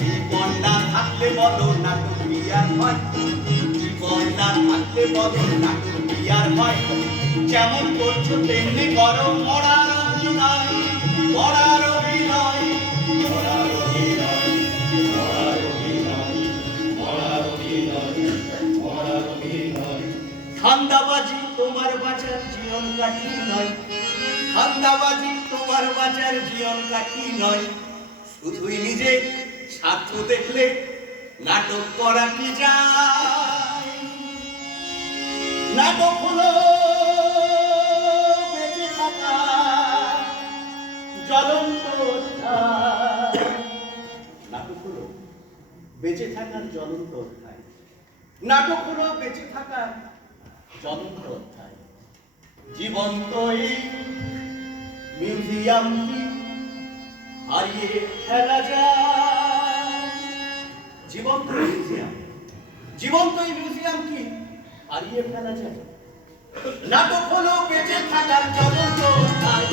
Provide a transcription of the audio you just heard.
জীবন না থাকলে বলো নাটক কি আর হয়? জীবন না থাকলে বলো নাটক কি আর হয়? যেমন করছো তেমনি করো মরার অভিনয়, মরার অভিনয়, মরার অভিনয়, মরার অভিনয়, মরার অভিনয়, মরার অভিনয়। ধান্দাবাজি তোমার বাঁচার জীবন কাঠি নয়, ধান্দাবাজি তোমার বাঁচার জীবন কাঠি নয়। শুধুই নিজে স্বার্থ দেখলে নাটক করা কি যায়? নাটক হলো বেঁচে থাকা জ্বলন্ত অধ্যায়। নাটক হলো বেঁচে থাকার জ্বলন্ত অধ্যায়। নাটক হলো বেঁচে থাকার জ্বলন্ত অধ্যায়। জীবন্ত এই মিউজিয়াম কি হারিয়ে ফেলা যায়? জীবন্ত মিউজিয়াম, জীবন্ত এই মিউজিয়াম কি হারিয়ে ফেলা যায়? নাটক হলো বেঁচে থাকার জ্বলন্ত অধ্যায়।